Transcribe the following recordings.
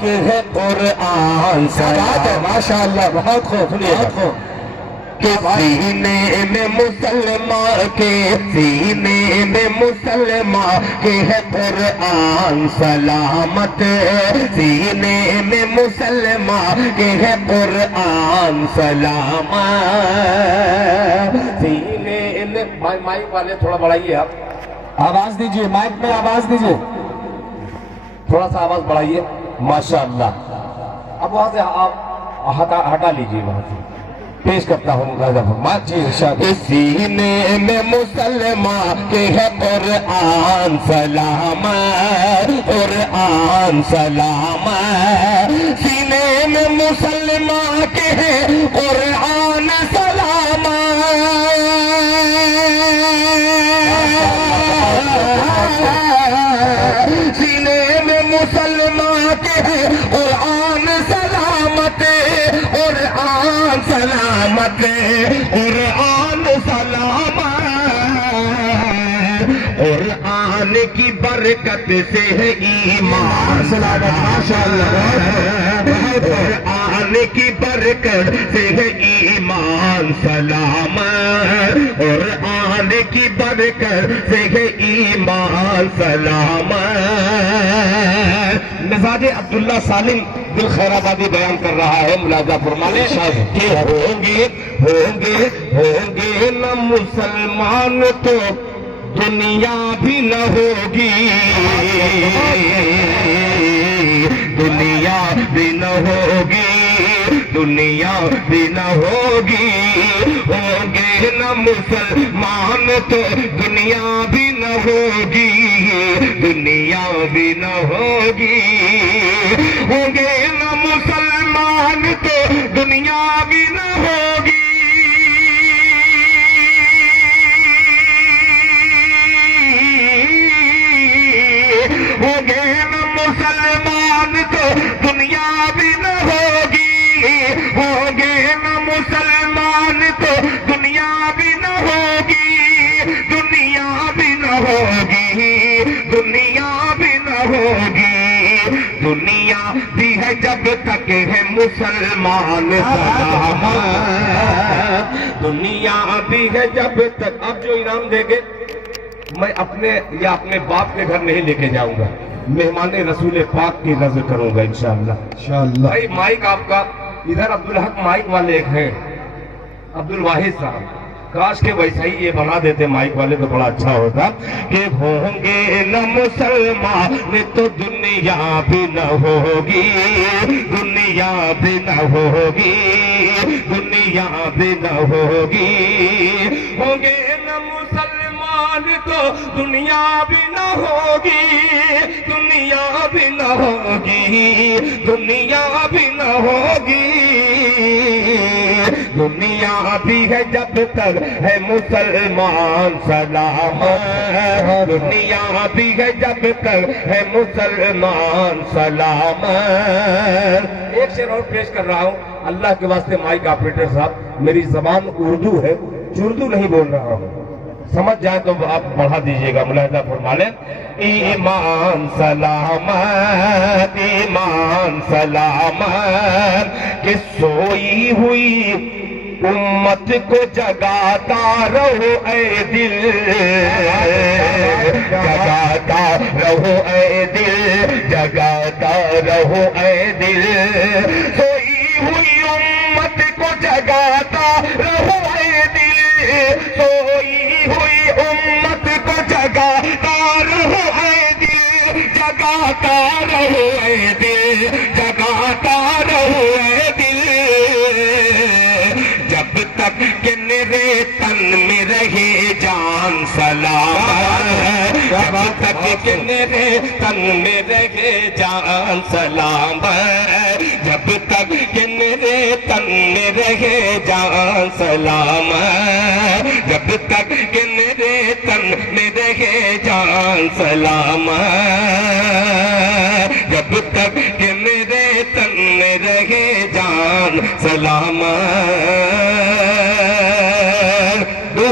کہ ہے قرآن سلامت. ماشاءاللہ بہت خوب سنیے کہ سینے میں مسلمان کے سینے میں مسلمان کے ہے قرآن سلامت. سینے میں مسلمان کے ہے قرآن سلامت. سینے میں مائک والے تھوڑا بڑھائیے آپ آواز دیجئے مائک میں آواز دیجئے تھوڑا سا آواز بڑھائیے. ماشاءاللہ. اب وہاں سے آپ ہٹا لیجئے وہاں سے پیش کرتا ہوں جی ارشاد. سینے میں مسلمان کے ہے قرآن سلامت. قرآن سلامت. سینے میں مسلمان کے ہے قرآن سلامت. سینے میں مسلمان کے ہے قرآن سلامت. قرآن سلامت. قرآن سلامت. قرآن کی برکت سے ہے ایمان سلامت. ماشاءاللہ. قرآن کی برکت سے ہے ایمان سلامت. قرآن کی برکت سے ہے ایمان سلامت. مزاج عبداللہ سالم دل خیر آبادی بیان کر رہا ہے. ملاحظہ فرمائیں کہ ہوں گے نہ مسلمان تو دنیا بھی نہ ہوگی. دنیا بھی نہ ہوگی. دنیا بھی نہ ہوگی. ہوں گے نہ مسلمان تو دنیا بھی نہ ہوگی. دنیا بھی نہ ہوگی. ہوں گے نہ مسلمان تو دنیا بھی نہ ہوگی. ہوں گے نہ مسلمان تو دنیا بھی نہ ہوگی. ہوں گے نہ مسلمان تو دنیا بھی نہ ہوگی. دنیا بھی نہ ہوگی. دنیا بھی نہ ہوگی. دنیا بھی ہے جب تک ہے مسلمان سلامت. دنیا بھی ہے جب تک. اب جو انعام دیں گے میں اپنے یا اپنے باپ کے گھر نہیں لے کے جاؤں گا. مہمان رسول پاک کی نظر کروں گا انشاءاللہ. بھائی مائک آپ کا ادھر عبدالحق مائک والے ایک ہیں عبد الواحد صاحب. کاش کے ویسا ہی یہ بنا دیتے مائک والے تو بڑا اچھا ہوتا. کہ ہوں گے نہ مسلمان تو دنیا بھی نہ ہوگی. دنیا بھی نہ ہوگی. دنیا بھی نہ ہوگی. ہوں گے نہ مسلمان تو دنیا بھی نہ ہوگی. دنیا بھی نہ ہوگی. دنیا بھی نہ ہوگی. دنیا بھی ہے جب تک ہے مسلمان سلامت. دنیا بھی ہے جب تک ہے مسلمان سلامت. ایک شعر اور پیش کر رہا ہوں اللہ کے واسطے مائک آپریٹر صاحب. میری زبان اردو ہے اردو نہیں بول رہا ہوں. سمجھ جائیں تو آپ بڑھا دیجئے گا. ملاحظہ فرما لیں. ایمان سلامت. ایمان سلامت. کہ سوئی ہوئی امت کو جگاتا رہو اے دل. جگاتا رہو اے دل. جگاتا رہو اے دل. سوئی ہوئی امت کو جگاتا رہو اے دل. سوئی ہوئی امت کو جگاتا رہو اے دل. جگاتا رہو اے دل. جگاتا رہو اے دل. جب تک کہ میرے تن میں رہے جان سلامت. جب تک کہ میرے تن میں رہے جان سلامت. جب تک کہ میرے تن میں رہے جان سلامت. جب تک کہ میرے تن میں رہے جان سلامت. جب تک کہ میرے تن میں رہے جان سلامت.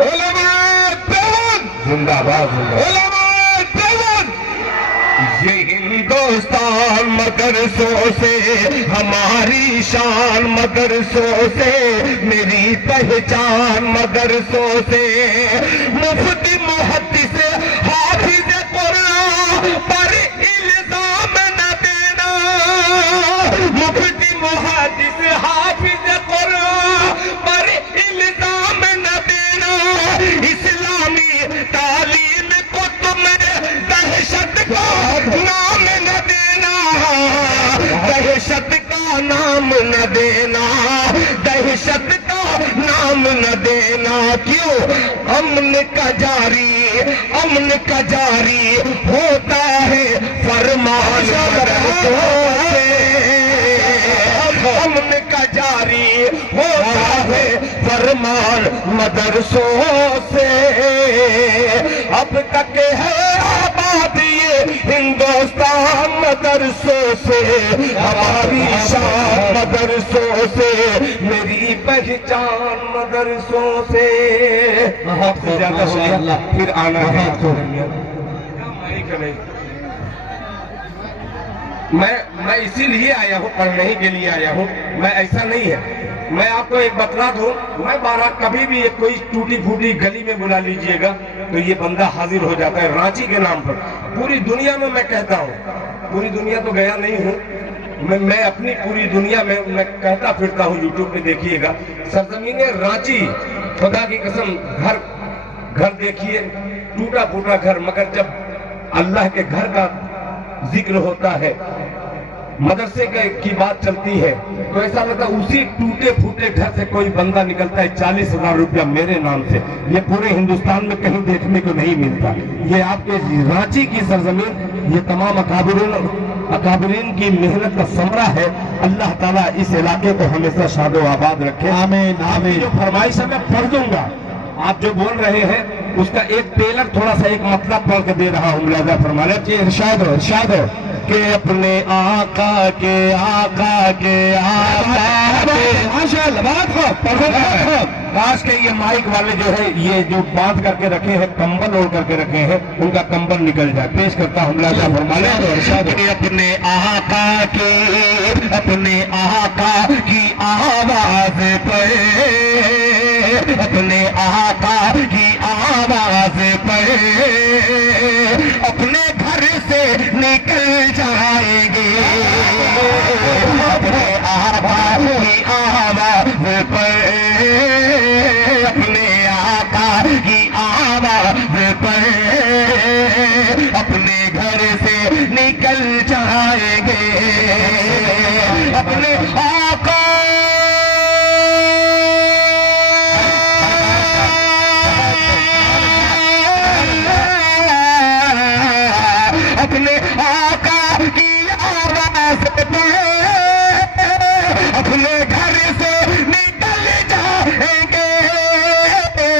علماء دیوبند زندہ باد زندہ علماء دیوبند یہ ہندوستان مدرسوں سے ہماری شان مدرسوں سے میری پہچان مدرسوں سے مفتی محدث حافظ قرآن پر الزام نہ دینا مفتی محدث حافظ قرآن پر الزام نہ دینا اسلامی تعلیم کو تم دہشت کا نام نہ دینا دہشت کا نام نہ دینا دہشت کا نام نہ دینا کیوں امن کا جاری ہوتا ہے فرمان مدرسوں سے امن کا جاری ہوتا ہے فرمان مدرسوں سے اب تک ہے آباد یہ ہندوستان مدرسوں سے ہماری شان مدرسوں سے میری پہچان مدرسوں سے زیادہ ہو گیا پھر آنا ہے میں اسی لیے آیا ہوں پڑھنے کے لیے آیا ہوں میں ایسا نہیں ہے میں آپ کو ایک بتلا دوں میں کبھی بھی کوئی ٹوٹی پھوٹی گلی میں بلا لیجئے گا تو یہ بندہ حاضر ہو جاتا ہے رانچی کے نام پر پوری دنیا میں کہتا ہوں پوری دنیا تو گیا نہیں ہوں میں اپنی پوری دنیا میں کہتا پھرتا ہوں یوٹیوب پہ دیکھیے گا سرزمین رانچی خدا کی قسم گھر دیکھیے ٹوٹا پھوٹا گھر مگر جب اللہ کے گھر کا ذکر ہوتا ہے مدرسے کی بات چلتی ہے تو ایسا لگتا ہے اسی ٹوٹے پھوٹے گھر سے کوئی بندہ نکلتا ہے 40,000 روپیہ میرے نام سے یہ پورے ہندوستان میں کہیں دیکھنے کو نہیں ملتا یہ آپ کے رانچی کی سرزمین یہ تمام اکابرین کی محنت کا ثمرہ ہے اللہ تعالیٰ اس علاقے کو ہمیشہ شاد و آباد رکھے آمین آمین جو فرمائش ہے میں پڑھ دوں گا آپ جو بول رہے ہیں اس کا ایک ٹیلر تھوڑا سا ایک مطلب پڑھ کے دے رہا ہوں ملاحظہ فرمانے جی ارشاد ہو کہ اپنے آقا کے ماشاءاللہ بہت خوب کاش کے یہ مائک والے جو ہے یہ جو باندھ کر کے رکھے ہیں کمبل اوڑھ کر کے رکھے ہیں ان کا کمبل نکل جائے پیش کرتا ہوں ملاحظہ فرمانے کہ اپنے آقا کی آواز پر اپنے آقا کی آواز پر اپنے گھر سے نکل جائیں گے اپنے آقا کی آواز پر اپنے آقا کی آواز پر اپنے گھر سے نکل جائیں گے اپنے آقا اپنے آقا کی آواز پہ اپنے گھر سے نکل جائیں گے اپنے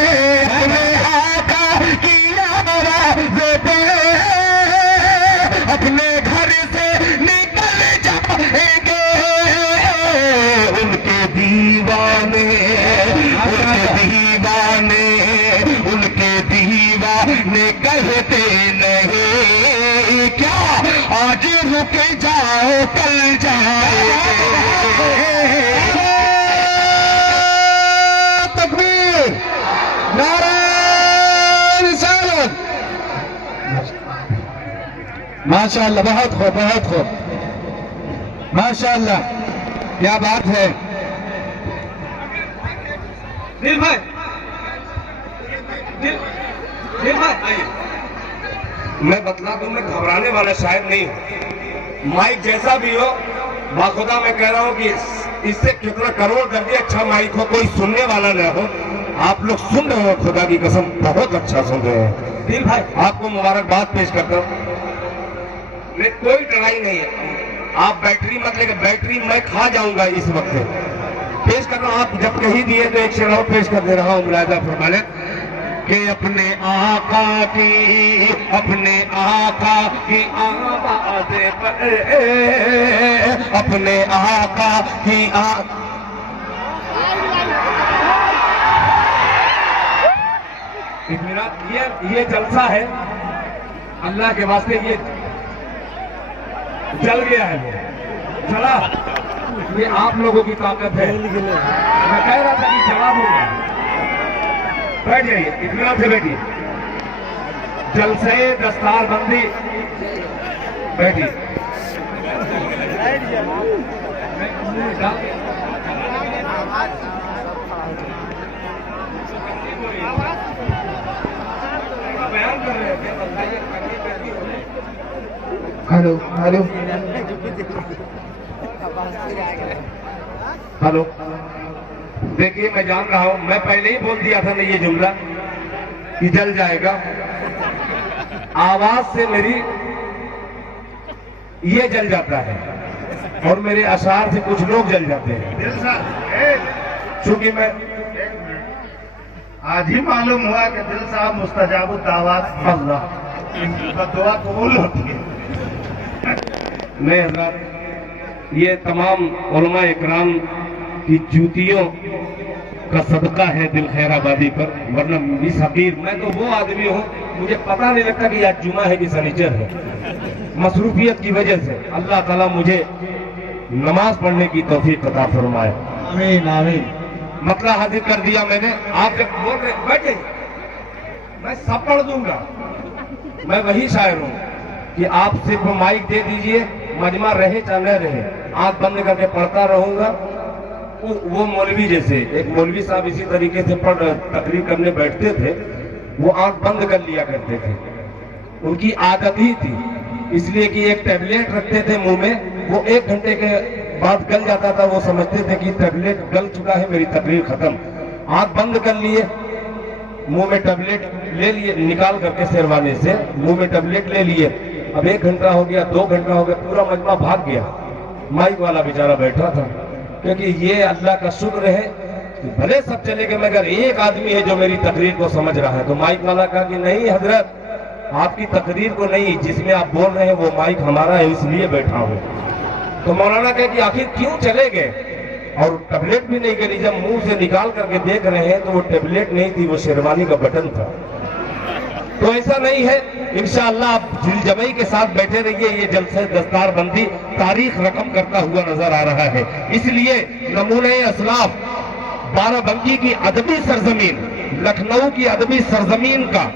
آقا کی آواز پہ اپنے گھر سے نکل جائیں گے ان کے دیوانے کہتے نہیں کیا آج رک جاؤ کل جائے تکبیر نعرہ رسالت ماشاءاللہ بہت خوب ماشاءاللہ کیا بات ہے دل بھائی میں بتلا دوں میں گھبرانے والا شاید نہیں ہوں مائک جیسا بھی ہو باخدا میں کہہ رہا ہوں کہ اس سے کتنا کروڑ درجے اچھا مائک ہو کوئی سننے والا نہ ہو آپ لوگ سن رہے ہو خدا کی قسم بہت اچھا سن رہے ہیں دل بھائی آپ کو مبارکباد پیش کرتا ہوں میں کوئی ڈرائی نہیں ہے آپ بیٹری مت لے کے بیٹری میں کھا جاؤں گا اس وقت پیش کر رہا ہوں آپ جب کہیں دیے تو ایک شعر اور پیش کر دے رہا ہوں ملاحظہ فرمانے کہ اپنے آقا کی آواز پر اپنے آقا کی یہ جلسہ ہے اللہ کے واسطے، یہ جل گیا ہے، وہ چلا، یہ آپ لوگوں کی طاقت ہے۔ میں کہہ رہا تھا کہ جواب ہوگا، بیٹھ جائیے، اطمینان سے بیٹھیے، جلسے دستار بندی، بیٹھیے۔ ہلو ہلو ہلو، دیکھیے میں جان رہا ہوں، میں پہلے ہی بول دیا تھا نا یہ جملہ کہ جل جائے گا، آواز سے میری یہ جل جاتا ہے اور میرے اشعار سے کچھ لوگ جل جاتے ہیں، چونکہ میں آج ہی معلوم ہوا کہ دل صاحب مستجاب الدعوات اللہ دعا قبول ہوتی ہے۔ میں حضرات، یہ تمام علماء اکرام کی جوتیوں کا صدقہ ہے دل خیر آبادی پر، ورنہ اس حقیر میں تو وہ آدمی ہوں، مجھے پتہ نہیں لگتا کہ آج جمعہ ہے کہ سنیچر ہے، مصروفیت کی وجہ سے اللہ تعالیٰ مجھے نماز پڑھنے کی توفیق عطا فرمائے۔ آمین آمین۔ مسئلہ حاضر کر دیا میں نے، آپ جب بول رہے بیٹھے، میں سب پڑھ دوں گا، میں وہی شاعر ہوں کہ آپ صرف مائک دے دیجئے، مجمع رہے چاہے نہ رہے، آنکھ بند کر کے پڑھتا رہوں گا۔ وہ مولوی جیسے ایک مولوی صاحب اسی طریقے سے تقریر کرنے بیٹھتے تھے، وہ آنکھ بند کر لیا کرتے تھے، ان کی عادت ہی تھی، اس لیے کہ ایک ٹیبلیٹ رکھتے تھے منہ میں، وہ 1 گھنٹے کے بعد گل جاتا تھا، وہ سمجھتے تھے کہ ٹیبلیٹ گل چکا ہے، میری تقریر ختم، آنکھ بند کر لیے، منہ میں ٹیبلیٹ لے لیے، نکال کر کے سروانے سے منہ میں ٹیبلیٹ لے لیے، اب 1 گھنٹہ ہو گیا، 2 گھنٹہ ہو گیا، پورا مجمع بھاگ گیا، مائک والا بیچارہ بیٹھا تھا، کیونکہ یہ اللہ کا شکر ہے کہ بھلے سب چلے گئے مگر ایک آدمی ہے جو میری تقریر کو سمجھ رہا ہے، تو مائک والا کہا کہ نہیں حضرت، آپ کی تقریر کو نہیں، جس میں آپ بول رہے ہیں وہ مائک ہمارا ہے، اس لیے بیٹھا ہوں۔ تو مولانا کہا کہ آخر کیوں چلے گئے، اور ٹیبلیٹ بھی نہیں گلی، جب منہ سے نکال کر کے دیکھ رہے ہیں تو وہ ٹیبلیٹ نہیں تھی، وہ شیروانی کا بٹن تھا۔ تو ایسا نہیں ہے، انشاءاللہ آپ دل جمعی کے ساتھ بیٹھے رہیے، یہ جلسہ دستار بندی تاریخ رقم کرتا ہوا نظر آ رہا ہے، اس لیے نمونہ اسلاف، بارہ بنکی کی ادبی سرزمین، لکھنؤ کی ادبی سرزمین کا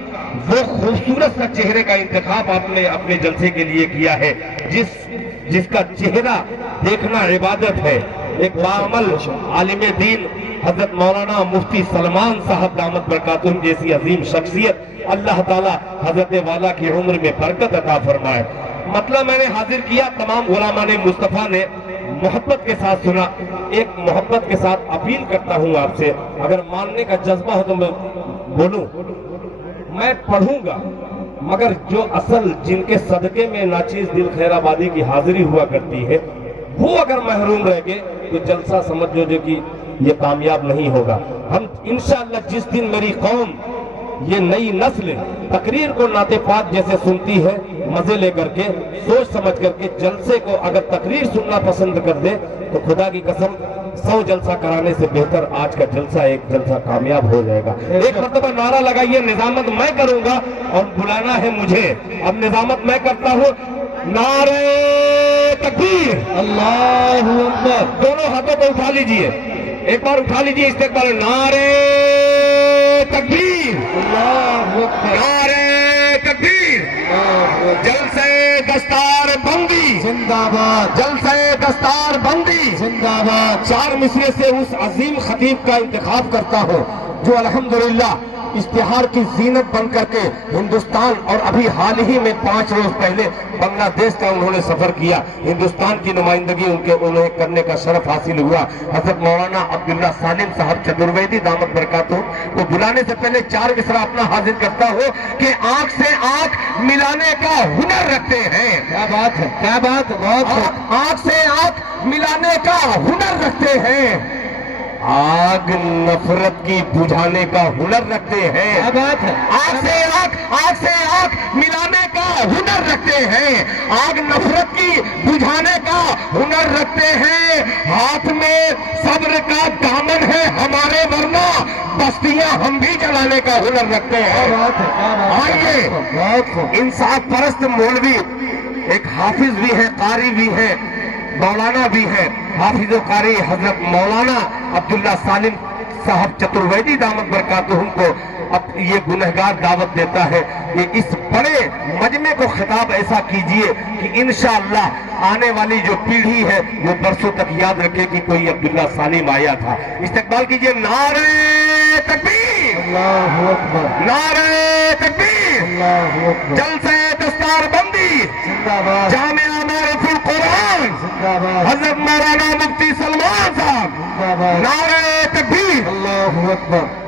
وہ خوبصورت سا چہرے کا انتخاب آپ نے اپنے جلسے کے لیے کیا ہے، جس کا چہرہ دیکھنا عبادت ہے، ایک باعمل عالم دین حضرت مولانا مفتی سلمان صاحب دامت برکاتہم جیسی عظیم شخصیت، اللہ تعالیٰ حضرت والا کی عمر میں برکت عطا فرمائے۔ مطلب میں نے حاضر کیا، تمام غلامان مصطفیٰ نے محبت کے ساتھ سنا، ایک محبت کے ساتھ اپیل کرتا ہوں آپ سے، اگر ماننے کا جذبہ ہو تو میں بولوں، میں پڑھوں گا، مگر جو اصل جن کے صدقے میں ناچیز دل خیر آبادی کی حاضری ہوا کرتی ہے، وہ اگر محروم رہ گئے تو جلسہ سمجھو جو کہ یہ کامیاب نہیں ہوگا۔ ہم انشاءاللہ جس دن میری قوم، یہ نئی نسل تقریر کو نعت پاک جیسے سنتی ہے، مزے لے کر کے، سوچ سمجھ کر کے، جلسے کو اگر تقریر سننا پسند کر دے تو خدا کی قسم 100 جلسہ کرانے سے بہتر آج کا جلسہ ایک جلسہ کامیاب ہو جائے گا۔ ایک مرتبہ نعرہ لگائیے، نظامت میں کروں گا اور بلانا ہے مجھے، اب نظامت میں کرتا ہوں، نعرہ تکبیر، اللہ اکبر، دونوں ہاتھوں کو اٹھا لیجئے، ایک بار اٹھا لیجئے استقبال، نعرہ تکبیر، اللہ اکبر، نعرہ تکبیر، جلسہ دستار بندی، زندہ باد، جلسہ دستار بندی، زندہ باد۔ 4 مصرے سے اس عظیم خطیب کا انتخاب کرتا ہوں جو الحمدللہ اشتہار کی زینت بن کر کے ہندوستان، اور ابھی حال ہی میں 5 روز پہلے بنگلہ دیش کا انہوں نے سفر کیا، ہندوستان کی نمائندگی انہیں کرنے کا شرف حاصل ہوا، حضرت مولانا عبداللہ سالم صاحب چترویدی دامت برکاتہم کو بلانے سے پہلے 4 مصرع اپنا حاضر کرتا ہو کہ آنکھ سے آنکھ ملانے کا ہنر رکھتے ہیں، کیا بات ہے، کیا بات ہے، بہت خوب۔ آنکھ سے آنکھ ملانے کا ہنر رکھتے ہیں، آگ نفرت کی بجھانے کا ہنر رکھتے ہیں، کیا بات ہے، آگ سے آگ ملانے کا ہنر رکھتے ہیں، آگ نفرت کی بجھانے کا ہنر رکھتے ہیں، ہاتھ میں صبر کا دامن ہے ہمارے، ورنہ بستیاں ہم بھی چلانے کا ہنر رکھتے کیا ہیں. بات ہے، کیا بات ہے. آئیے. بہت خوب. انصاف پرست مولوی ایک حافظ بھی ہے، قاری بھی ہے، مولانا بھی ہے. حافظ و قاری حضرت مولانا عبداللہ سالم صاحب چترویدی دامت برکاتہم کو اب یہ گنہگار دعوت دیتا ہے کہ اس بڑے مجمع کو خطاب ایسا کیجئے کہ انشاءاللہ آنے والی جو پیڑھی ہے وہ برسوں تک یاد رکھے کہ کوئی عبداللہ سالم آیا تھا. استقبال کیجئے. نعرہ تکبیر، اللہ اکبر، نعرہ تکبیر. اللہ اکبر. جلسہ دستار بندی زندہ باد، جامعہ معرف القرآن زندہ باد، حضرت مولانا مفتی سلمان صاحب. زندہ باد. نعرہ تکبیر. اللہ اکبر.